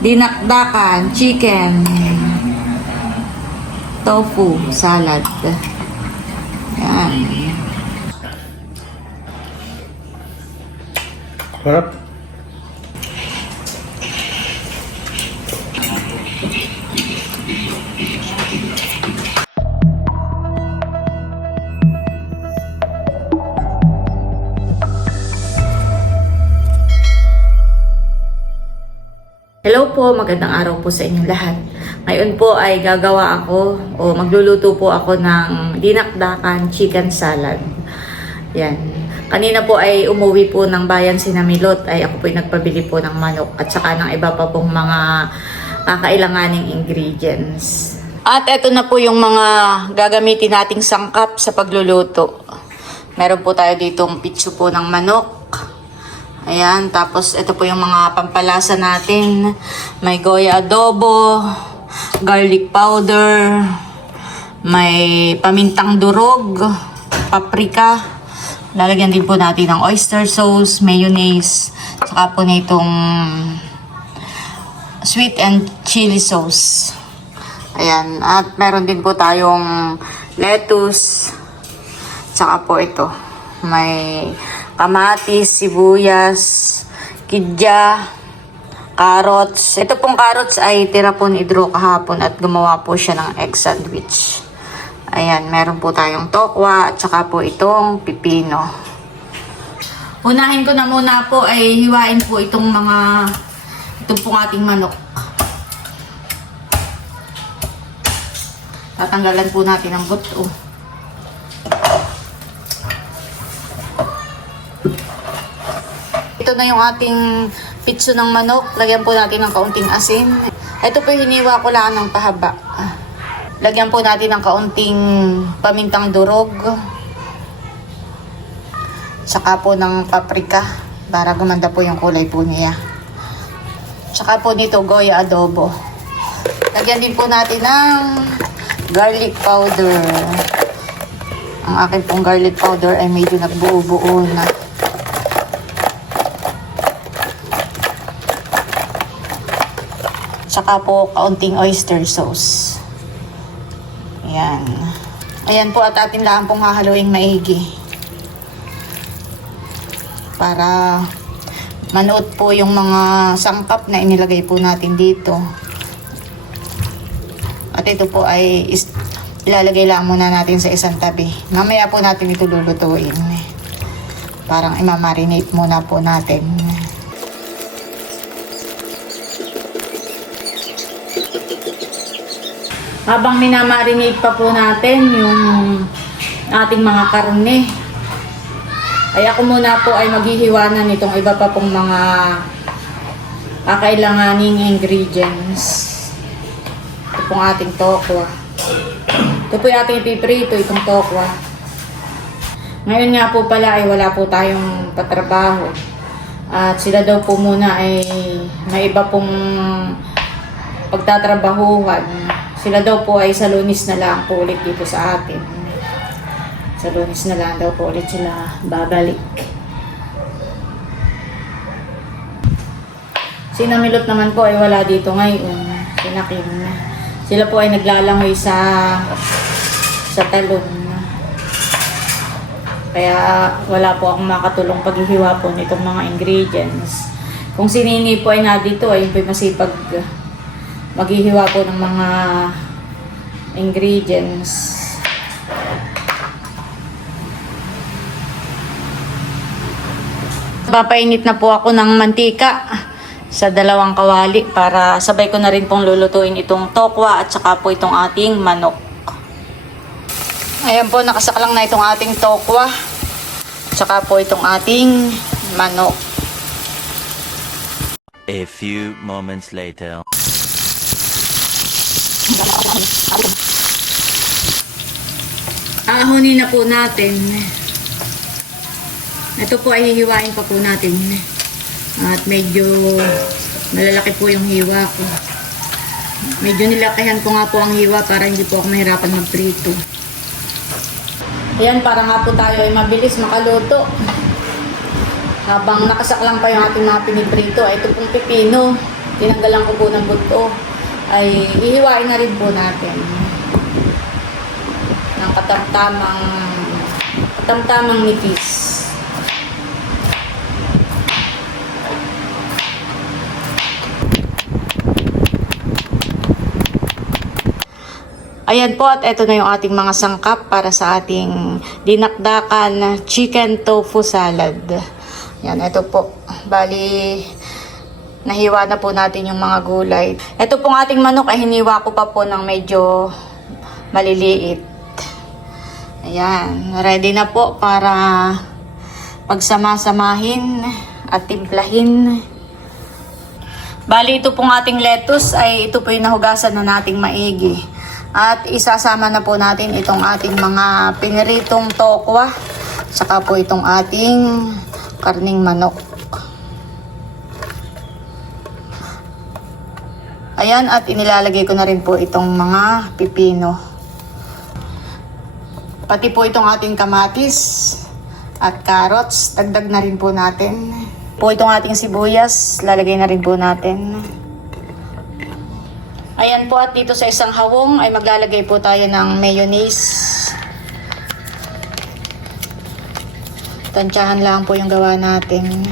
dinakdakan, chicken, tofu, salad. Yan. Harap. Hello po, magandang araw po sa inyong lahat. Ngayon po ay gagawa ako o magluluto po ako ng dinakdakan chicken salad. Yan. Kanina po ay umuwi po ng bayan si Namilot ay ako po ay nagpabili po ng manok at saka ng iba pa pong mga kakailanganing ingredients. At eto na po yung mga gagamitin nating sangkap sa pagluluto. Meron po tayo ditong pitso po ng manok. Ayan, tapos ito po yung mga pampalasa natin. May goya adobo, garlic powder, may pamintang durog, paprika. Lalagyan din po natin ng oyster sauce, mayonnaise, saka po nitong sweet and chili sauce. Ayan, at meron din po tayong lettuce, saka po ito. May kamatis, sibuyas, kidya, carrots. Ito pong carrots ay tira po ni Drew kahapon at gumawa po siya ng egg sandwich. Ayan, meron po tayong tokwa at saka po itong pipino. Unahin ko na muna po ay hiwain po itong pong ating manok. Tatanggalan po natin ang buto. Ito na yung ating pitso ng manok. Lagyan po natin ng kaunting asin. Ito po hiniwa ko lang ng pahaba. Lagyan po natin ng kaunting pamintang durog. Saka po ng paprika para gumanda po yung kulay po niya. Saka po nito goya adobo. Lagyan din po natin ng garlic powder. Ang akin pong garlic powder ay medyo nagbuo-buo na. Saka po kaunting oyster sauce. Ayan. Ayan po at atin lang pong hahaluing maigi. Para manuot po yung mga sangkap na inilagay po natin dito. At ito po ay ilalagay lang muna natin sa isang tabi. Mamaya po natin ito lulutuin. Parang imamarinate muna po natin. Habang minamarinate pa po natin yung ating mga karne, ay ako muna po ay maghihiwanan nitong iba pa pong mga kakailanganing ingredients. Ito pong ating tokwa. Ito po yung ating piprito, itong tokwa. Ngayon nga po pala ay wala po tayong patrabaho. At sila daw po muna ay may iba pong pagtatrabahuhan. Sila daw po ay sa Lunes na lang po ulit dito sa atin. Sa Lunes na lang daw po ulit sila babalik. Si Namilot naman po ay wala dito ngayon. Sinakin na. Sila po ay naglalangoy sa talon. Kaya wala po akong makatulong paghihiwa po nitong mga ingredients. Kung si Nini po ay nandito ay masipag maghihiwa po ng mga ingredients. Papainit na po ako ng mantika sa 2 kawali para sabay ko na rin pong lulutuin itong tokwa at saka po itong ating manok. Ayan po, nakasaklang na itong ating tokwa at saka po itong ating manok. A few moments later. Ahunin na po natin. Ito po ay hihiwain pa po natin. At medyo malalaki po yung hiwa ko. Medyo nilakihan ko nga po ang hiwa para hindi po ako mahirapan magprito. Ayan, para nga po tayo ay mabilis makaluto. Habang nakasaklang pa yung ating mga piniprito, ay ito pong pipino. tinanggalan ko po ng buto, ay hihiwain na rin po natin ng katamtamang nipis. Ayan po, at ito na yung ating mga sangkap para sa ating dinakdakan chicken tofu salad. Yan, ito po. Bali, nahiwa na po natin yung mga gulay. Ito pong ating manok ay hiniwa ko pa po ng medyo maliliit. Ayan, ready na po para pagsama-samahin at timplahin. Bali, ito pong ating lettuce ay ito po yung nahugasan na nating maigi. At isasama na po natin itong ating mga piniritong tokwa, saka po itong ating karning manok. Ayan, at inilalagay ko na rin po itong mga pipino. Pati po itong ating kamatis at carrots, dagdag na rin po natin. Po itong ating sibuyas, lalagay na rin po natin. Ayan po, at dito sa isang hawong ay maglalagay po tayo ng mayonnaise. Tansyahan lang po yung gawa natin.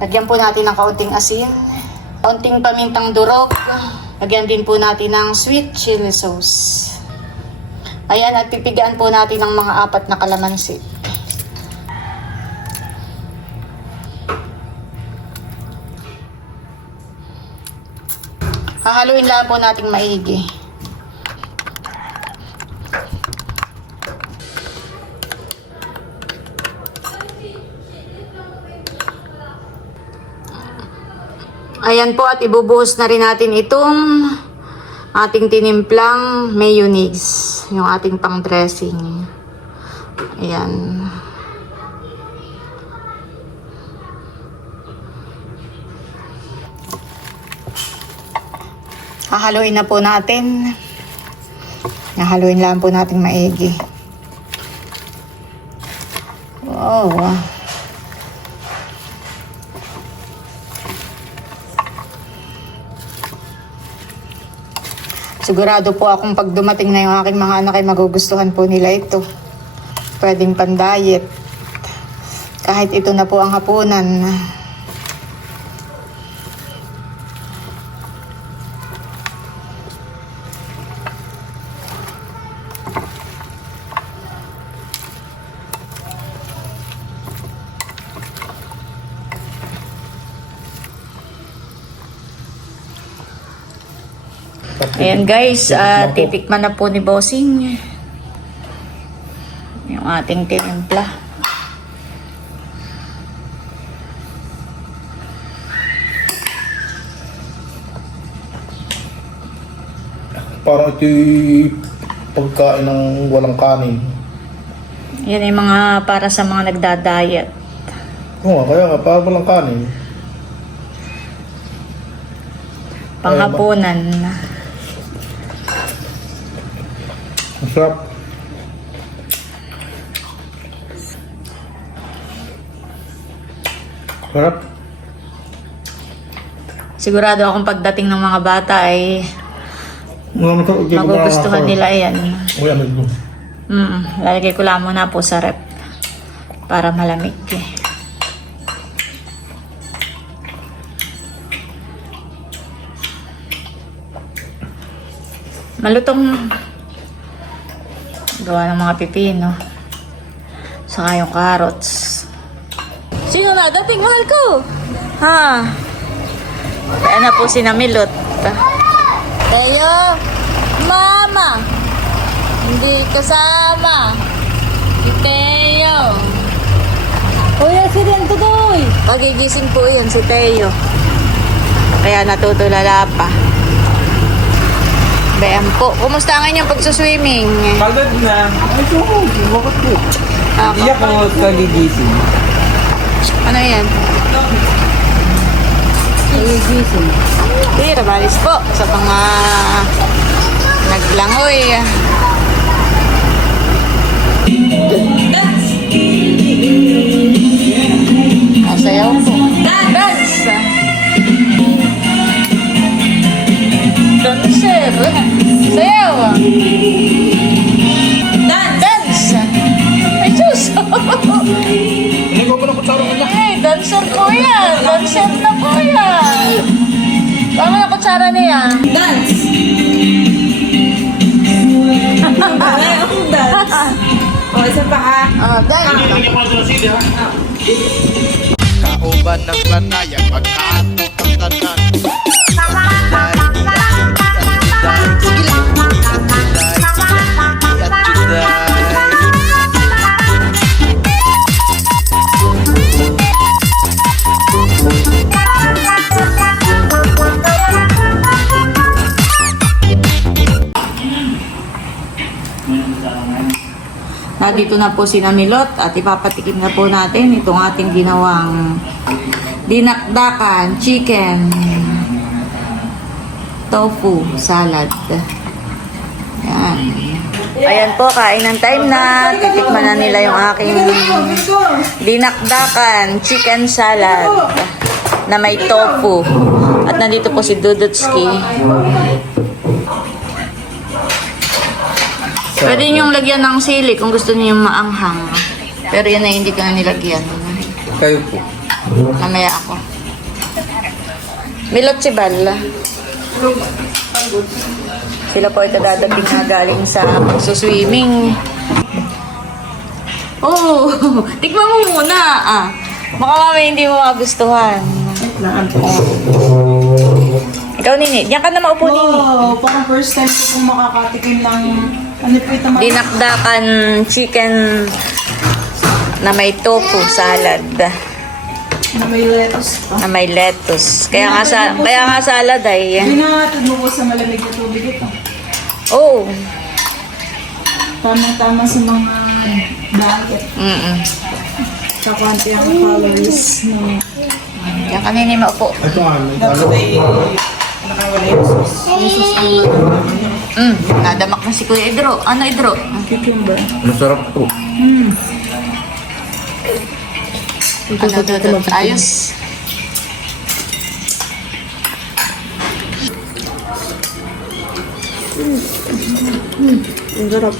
Lagyan po natin ng kaunting asin, kaunting pamintang durog. Lagyan din po natin ng sweet chili sauce. Ayan, at pipigaan po natin ng mga 4 na kalamansi. Hahaluin lang po nating maigi. Ayan po, at ibubuhos na rin natin itong ating tinimplang mayonnaise, yung ating pang dressing. Ayan. Hahaluin na po natin. Hahaluin lang po natin maigi. Wow. Sigurado po akong pag dumating na yung aking mga anak ay magugustuhan po nila ito. Pwedeng pan-diet. Kahit ito na po ang hapunan. Ayan guys, titikman na po ni Bossing yung ating tinimpla. Parang ito'y pagkain ng walang kanin. Yan yung mga para sa mga nagda-diet. Oo, kaya nga, parang walang kanin. Panghapunan. Masarap. Sarap. Sigurado akong pagdating ng mga bata ay magugustuhan nila yan. Uy, ano ito? Lalagay ko lang muna po sa rep para malamig. Malutong gawa ng mga pipino. Saka yung carrots. Sino na? Dating mahal ko! Ha? Kaya na po si Namilot. Tayo! Mama! Hindi kasama! Si Teo! Uy, accident tutoy! Pagigising po yun si Teo. Kaya natutulala pa. Bayan po. Kumusta ang inyong pagsuswimming? Pagod na. Ay, bakit po? Ako. Hindi ako kagigising. Ano yan? Kagigising. Tira, balis po sa mga naglangoy. Sayaw po. Dance! yan. Dance! Ngayon, dance. O, isa pa ha. Dance. Kauban ng banayang pagkaato ng tanan. Sige lang. Nandito na po si Namilot at ipapatikim na po natin itong ating ginawang dinakdakan chicken tofu salad. Yan. Ayan po, kainan time na. Titikman na nila yung aking dinakdakan chicken salad na may tofu. At nandito po si Dudutski. Pwede niyong lagyan ng sili kung gusto niyo maanghang. Pero yan ay hindi ko na nilagyan. Kayo po. Mamaya ako. Milot si Bal. Sila po ay kadadating na galing sa pagsuswimming. Oh, tikman mo muna. Baka mamaya hindi mo magustuhan. Ikaw, Nini. Diyan ka na maupo, Nini. Wow, parang first time ko pong makakatikim ng ano po ito Dinakdakan chicken na may tofu salad. na may lettuce pa. Na may lettuce. Kaya nga salad ay. Binatid mo po sa malamig na tubig ito. Oh. Tamang-tama sa mga diet. Sa konti ang calories mo. Yan kanini maupo. Ito ano, Dapat ay nakawala yung sauce. Yung sauce ang Nadamak na si Kuya Idro. Ano Idro? cucumber. Masarap po. Ano, ayos. Ang sarap.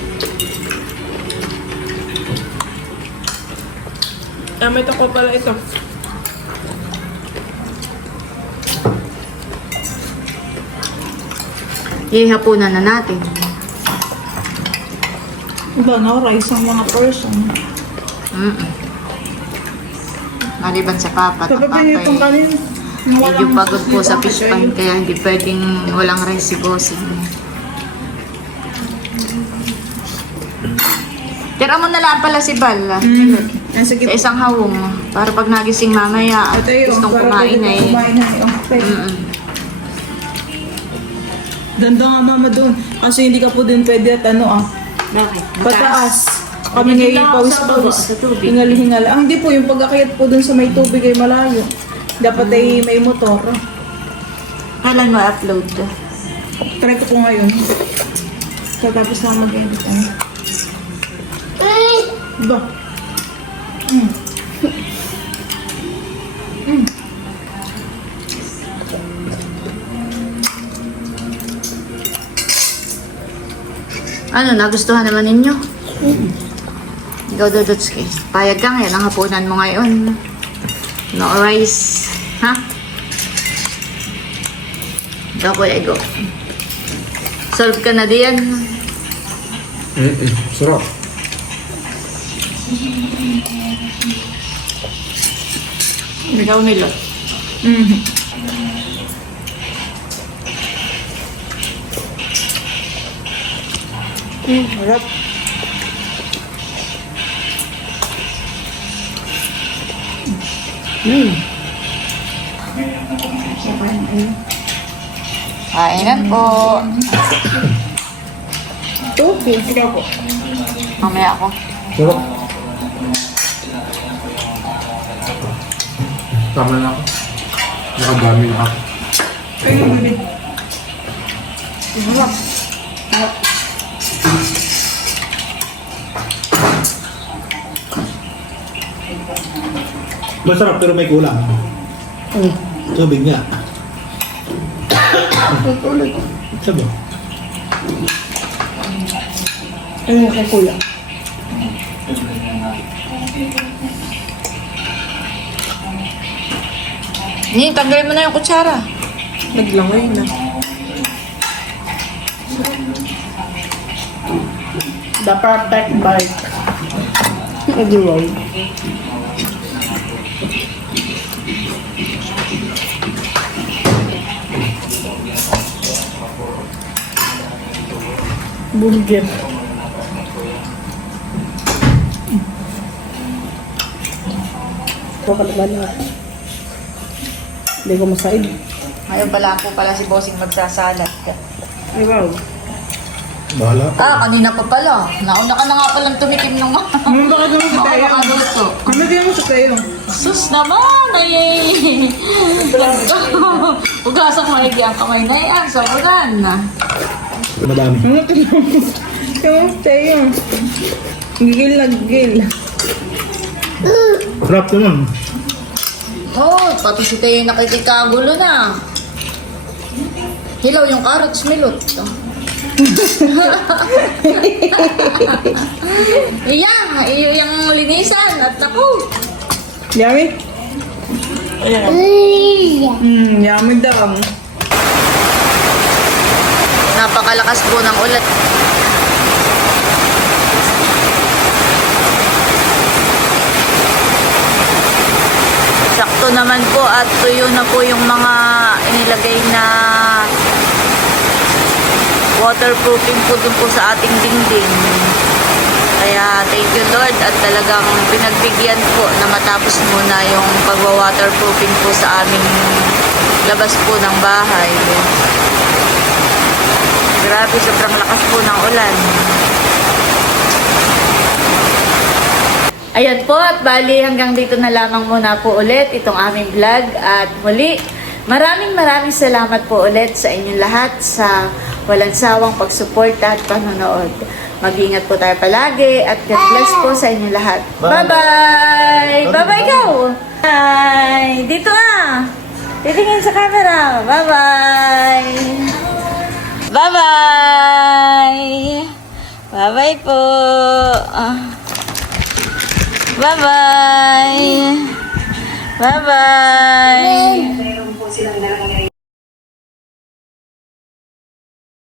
May tako pala ito. Ihapunan na natin. Iba na, rice ang mga person. Maliban sa papa. Sa Ang pa itong papa kanin. medyo pagod po sa fish pan kaya hindi pwedeng walang rice si bossing. Tira mo na lang pala si Bal. Nasa Sa gitna. isang hawong. Para pag nagising mamaya at Ito yung gustong para kumain pwede ay. kumain na yung pwede. Ganda nga mama doon. Kasi hindi ka po din pwede at Bakit? pataas. Kami Hindi ngayon lang ako sa baba, pawis-pawis. sa tubig. Hingal-hingal. Hindi po, yung pag-akayat po doon sa may tubig ay malayo. Dapat ay may motor. Kailan mo upload? Try ko po ngayon. Tapos lang mag-edit. Ba? Ano, nagustuhan naman ninyo? Ikaw, Dudutski. Payag ka ngayon, ang hapunan mo ngayon. No rice. Ha? Ikaw, Kuya Ego. Solve ka na diyan. Sarap. Ikaw, Milot. Harap. Kainan po. Okay, sige po. Mamaya ako. Sarap. Tama na ako. Nakadami na ako. Ayun, baby. Harap. masarap pero may kulang. Tubig nga. Ulit. Sabi. Ayun, kay kuya. Ni, tanggalin mo na yung kutsara. Naglangay na. The perfect bite. Everyone. Burger. Huwag ka naman na. Hindi ko masaid. Ngayon pala po pala si Bossing magsasalat. Ay, wow. Bahala. Kanina pa pala. Nauna ka na nga palang tumikim ng mga. Bakit naman sa tayo? Makakaluto. Ano din mo sa tayo? Sus naman! Ay! Ugasang maigi ang kamay na yan sa ulan. Madami. Ano tinong? Yung tayo. Gigil na gigil. Sarap naman. Oh, pati si Teo nakikikagulo na. Hilaw yung carrots, milot. Yung linisan at naku. Yummy? Yummy daw. Napakalakas po ng ulan. Sakto naman po at tuyo na po yung mga inilagay na waterproofing po dun po sa ating dingding. Kaya thank you Lord at talagang pinagbigyan po na matapos muna yung pagwa-waterproofing po sa aming labas po ng bahay. Grabe, sobrang lakas po ng ulan. Ayan po at bali hanggang dito na lamang muna po ulit itong aming vlog at muli maraming salamat po ulit sa inyong lahat sa walang sawang pagsuporta at panonood. Mag-ingat po tayo palagi at God bless po sa inyong lahat. Bye-bye! Bye-bye ikaw! Bye! Dito ah! Titingin sa camera. Bye-bye! Bye-bye! Bye-bye po! Bye-bye! Bye-bye!